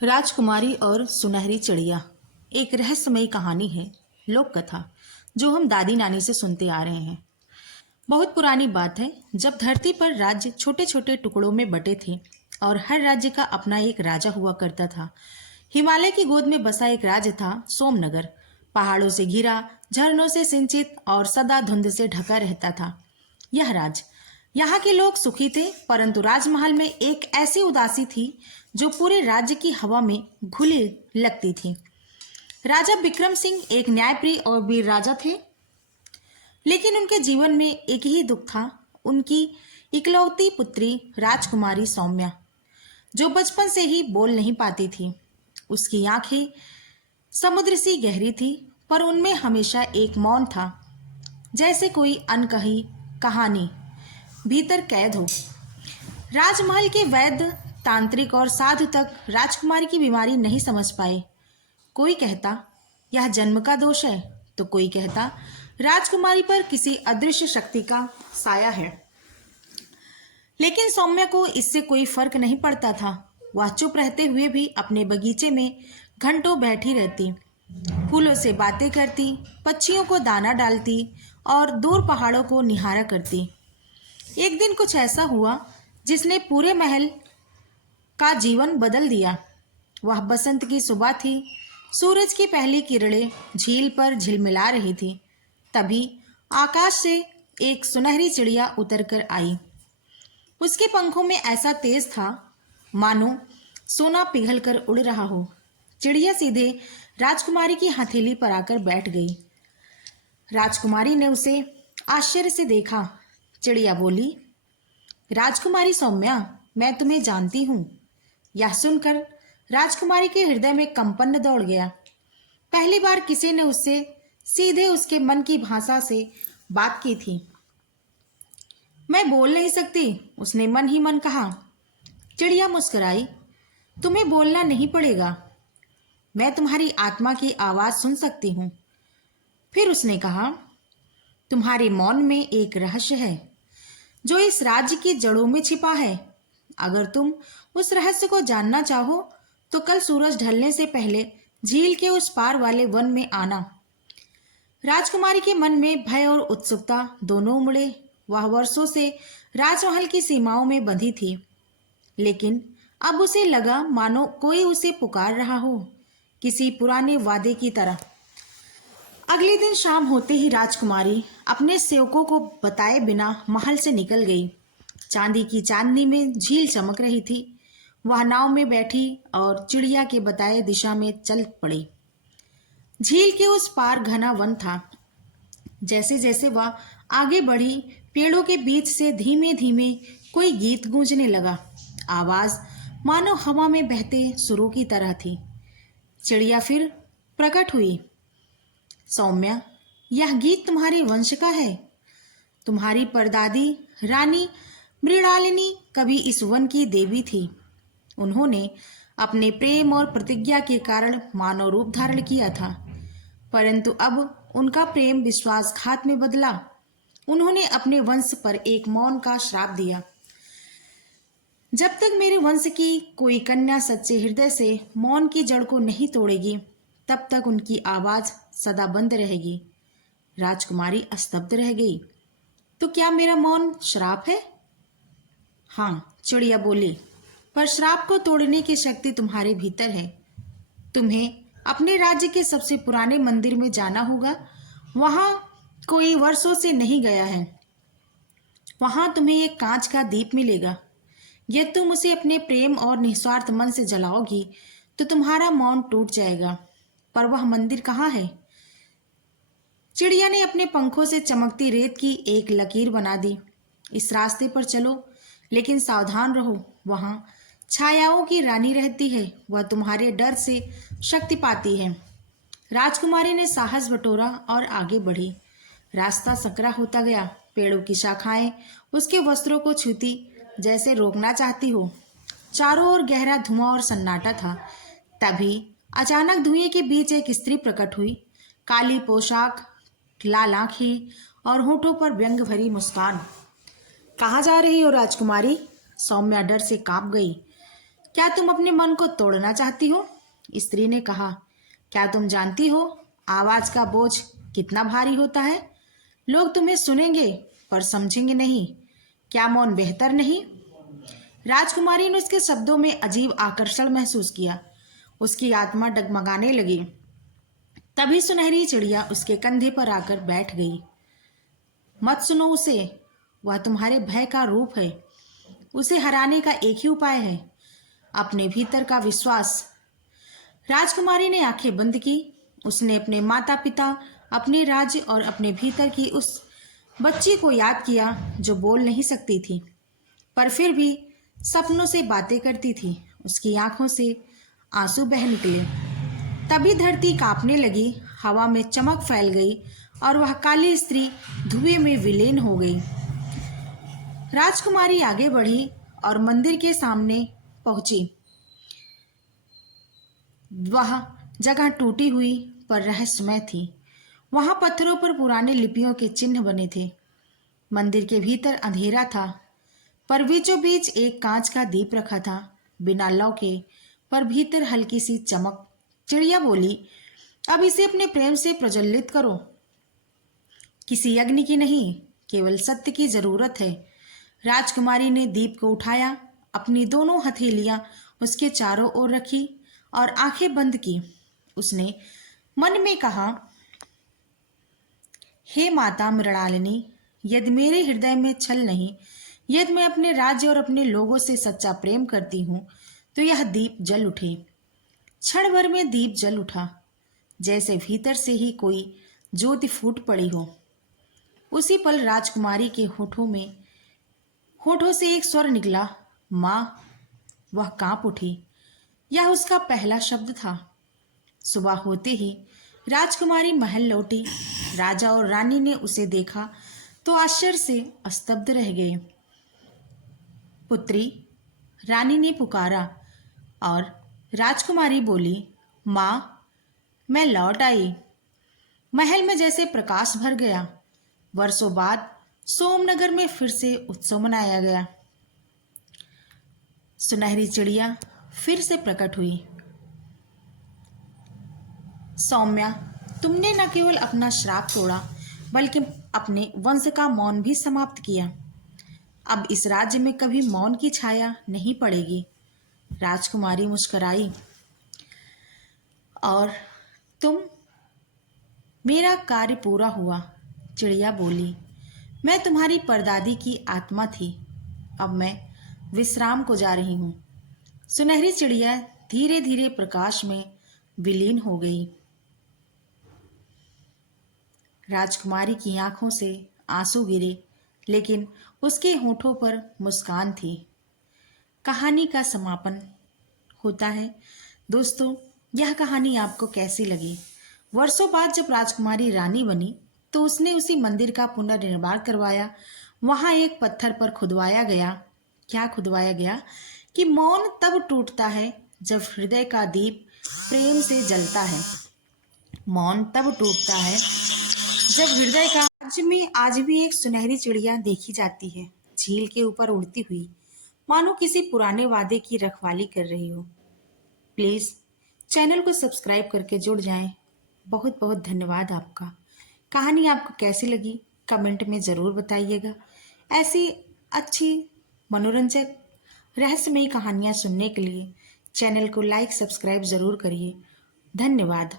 राजकुमारी और सुनहरी चिड़िया एक रहस्यमयी कहानी है। लोक कथा जो हम दादी नानी से सुनते आ रहे हैं। बहुत पुरानी बात है, जब धरती पर राज्य छोटे छोटे टुकड़ों में बटे थे और हर राज्य का अपना एक राजा हुआ करता था। हिमालय की गोद में बसा एक राज्य था सोमनगर। पहाड़ों से घिरा, झरनों से सिंचित और सदा धुंध से ढका रहता था यह राज्य। यहाँ के लोग सुखी थे, परंतु राजमहल में एक ऐसी उदासी थी जो पूरे राज्य की हवा में घुली लगती थी। राजा विक्रम सिंह एक न्यायप्रिय और वीर राजा थे, लेकिन उनके जीवन में एक ही दुख था, उनकी इकलौती पुत्री राजकुमारी सौम्या, जो बचपन से ही बोल नहीं पाती थी। उसकी आंखें समुद्र सी गहरी थी, पर उनमें हमेशा एक मौन था, जैसे कोई अनकही कहानी भीतर कैद हो। राजमहल के वैद्य, तांत्रिक और साधु तक राजकुमारी की बीमारी नहीं समझ पाए। कोई कहता यह जन्म का दोष है, तो कोई कहता राजकुमारी पर किसी अदृश्य शक्ति का साया है। लेकिन सौम्या को इससे कोई फर्क नहीं पड़ता था। वह चुप रहते हुए भी अपने बगीचे में घंटों बैठी रहती, फूलों से बातें करती, पक्षियों को दाना डालती और दूर पहाड़ों को निहारा करती। एक दिन कुछ ऐसा हुआ जिसने पूरे महल का जीवन बदल दिया। वह बसंत की सुबह थी। सूरज की पहली किरणें झील पर झिलमिला रही थी। तभी आकाश से एक सुनहरी चिड़िया उतरकर आई। उसके पंखों में ऐसा तेज था मानो सोना पिघलकर उड़ रहा हो। चिड़िया सीधे राजकुमारी की हथेली पर आकर बैठ गई। राजकुमारी ने उसे आश्चर्य से देखा। चिड़िया बोली, राजकुमारी सौम्या, मैं तुम्हें जानती हूँ। यह सुनकर राजकुमारी के हृदय में कंपन दौड़ गया। पहली बार किसी ने उससे सीधे उसके मन की भाषा से बात की थी। मैं बोल नहीं सकती, उसने मन ही मन कहा। चिड़िया मुस्कुराई, तुम्हें बोलना नहीं पड़ेगा, मैं तुम्हारी आत्मा की आवाज सुन सकती हूँ। फिर उसने कहा, तुम्हारे मौन में एक रहस्य है जो इस राज्य की जड़ों में छिपा है। अगर तुम उस रहस्य को जानना चाहो तो कल सूरज ढलने से पहले झील के उस पार वाले वन में आना। राजकुमारी के मन में भय और उत्सुकता दोनों उमड़े। वह वर्षों से राजमहल की सीमाओं में बंधी थी, लेकिन अब उसे लगा मानो कोई उसे पुकार रहा हो, किसी पुराने वादे की तरह। अगले दिन शाम होते ही राजकुमारी अपने सेवकों को बताए बिना महल से निकल गई। चांदी की चांदनी में झील चमक रही थी। वह नाव में बैठी और चिड़िया के बताए दिशा में चल पड़ी। झील के उस पार घना वन था। जैसे जैसे वह आगे बढ़ी, पेड़ों के बीच से धीमे धीमे कोई गीत गूंजने लगा। आवाज मानो हवा में बहते सुरों की तरह थी। चिड़िया फिर प्रकट हुई। सौम्या, यह गीत तुम्हारे वंश का है। तुम्हारी परदादी रानी मृणालिनी कभी इस वन की देवी थी। उन्होंने अपने प्रेम और प्रतिज्ञा के कारण मानव रूप धारण किया था, परंतु अब उनका प्रेम विश्वासघात में बदला। उन्होंने अपने वंश पर एक मौन का श्राप दिया। जब तक मेरे वंश की कोई कन्या सच्चे हृदय से मौन की जड़ को नहीं तोड़ेगी, तब तक उनकी आवाज सदा बंद रहेगी। राजकुमारी स्तब्ध रह गई। तो क्या मेरा मौन श्राप है? हाँ, चिड़िया बोली, पर श्राप को तोड़ने की शक्ति तुम्हारे भीतर है। तुम्हें अपने राज्य के सबसे पुराने मंदिर में जाना होगा। वहां कोई वर्षों से नहीं गया है। वहां तुम्हें एक कांच का दीप मिलेगा। यदि तुम उसे अपने प्रेम और निस्वार्थ मन से जलाओगी तो तुम्हारा मौन टूट जाएगा। पर वह मंदिर कहाँ है? चिड़िया ने अपने पंखों से चमकती रेत की एक लकीर बना दी। इस रास्ते पर चलो, लेकिन सावधान रहो। वहां छायाओं की रानी रहती है। वह तुम्हारे डर से शक्ति पाती है। राजकुमारी ने साहस बटोरा और आगे बढ़ी। रास्ता सकरा होता गया। पेड़ों की शाखाएं उसके वस्त्रों को छूती, जैसे रोकना चाहती हो। चारों ओर गहरा धुआं और सन्नाटा था। तभी अचानक धुएं के बीच एक स्त्री प्रकट हुई। काली पोशाक, लाल आंखें और होठों पर व्यंग भरी मुस्कान। कहाँ जा रही हो राजकुमारी? सौम्या डर से कांप गई। क्या तुम अपने मन को तोड़ना चाहती हो? स्त्री ने कहा। क्या तुम जानती हो आवाज का बोझ कितना भारी होता है? लोग तुम्हें सुनेंगे पर समझेंगे नहीं। क्या मौन बेहतर नहीं? राजकुमारी ने उसके शब्दों में अजीब आकर्षण महसूस किया। उसकी आत्मा डगमगाने लगी। तभी सुनहरी चिड़िया उसके कंधे पर आकर बैठ गई। मत सुनो उसे, वह तुम्हारे भय का रूप है। उसे हराने का एक ही उपाय है, अपने भीतर का विश्वास। राजकुमारी ने आंखें बंद की। उसने अपने माता पिता, अपने राज्य और अपने भीतर की उस बच्ची को याद किया जो बोल नहीं सकती थी, पर फिर भी सपनों से बातें करती थी। उसकी आंखों से आंसू बह निकले। तभी धरती कांपने लगी, हवा में चमक फैल गई और वह काली स्त्री धुएं में विलीन हो गई। राजकुमारी आगे बढ़ी और मंदिर के सामने पहुंची। वह जगह टूटी हुई पर रहस्यमय थी। वहां पत्थरों पर पुराने लिपियों के चिन्ह बने थे। मंदिर के भीतर अंधेरा था, पर बीचों बीच एक कांच का दीप रखा था, बिना लौ के, पर भीतर हल्की सी चमक। चिड़िया बोली, अब इसे अपने प्रेम से प्रज्वलित करो। किसी यज्ञ की नहीं, केवल सत्य की जरूरत है। राजकुमारी ने दीप को उठाया, अपनी दोनों हथेलियां उसके चारों ओर रखी और आंखें बंद की। उसने मन में कहा, हे माता मृणालिनी, यदि मेरे हृदय में छल नहीं, यदि मैं अपने राज्य और अपने लोगों से सच्चा प्रेम करती हूँ, तो यह दीप जल उठे। क्षण भर में दीप जल उठा, जैसे भीतर से ही कोई ज्योति फूट पड़ी हो। उसी पल राजकुमारी के होठों से एक स्वर निकला, माँ। वह कांप उठी। यह उसका पहला शब्द था। सुबह होते ही राजकुमारी महल लौटी। राजा और रानी ने उसे देखा तो आश्चर्य से स्तब्ध रह गए। पुत्री, रानी ने पुकारा और राजकुमारी बोली, माँ, मैं लौट आई। महल में जैसे प्रकाश भर गया। वर्षों बाद सोमनगर में फिर से उत्सव मनाया गया। सुनहरी चिड़िया फिर से प्रकट हुई। सौम्या, तुमने न केवल अपना श्राप तोड़ा, बल्कि अपने वंश का मौन भी समाप्त किया। अब इस राज्य में कभी मौन की छाया नहीं पड़ेगी। राजकुमारी मुस्कुराई। और तुम? मेरा कार्य पूरा हुआ, चिड़िया बोली। मैं तुम्हारी परदादी की आत्मा थी। अब मैं विश्राम को जा रही हूँ। सुनहरी चिड़िया धीरे धीरे प्रकाश में विलीन हो गई। राजकुमारी की आंखों से आंसू गिरे, लेकिन उसके होठों पर मुस्कान थी। कहानी का समापन होता है। दोस्तों, यह कहानी आपको कैसी लगी? वर्षों बाद जब राजकुमारी रानी बनी तो उसने उसी मंदिर का पुनर्निर्माण करवाया। वहां एक पत्थर पर खुदवाया गया, क्या खुदवाया गया, कि मौन तब टूटता है जब हृदय का दीप प्रेम से जलता है। मौन तब टूटता है जब हृदय का। आज भी एक सुनहरी चिड़िया देखी जाती है, झील के ऊपर उड़ती हुई, मानो किसी पुराने वादे की रखवाली कर रही हो। प्लीज चैनल को सब्सक्राइब करके जुड़ जाएं। बहुत बहुत धन्यवाद आपका। कहानी आपको कैसी लगी कमेंट में ज़रूर बताइएगा। ऐसी अच्छी मनोरंजक रहस्यमयी कहानियाँ सुनने के लिए चैनल को लाइक सब्सक्राइब ज़रूर करिए। धन्यवाद।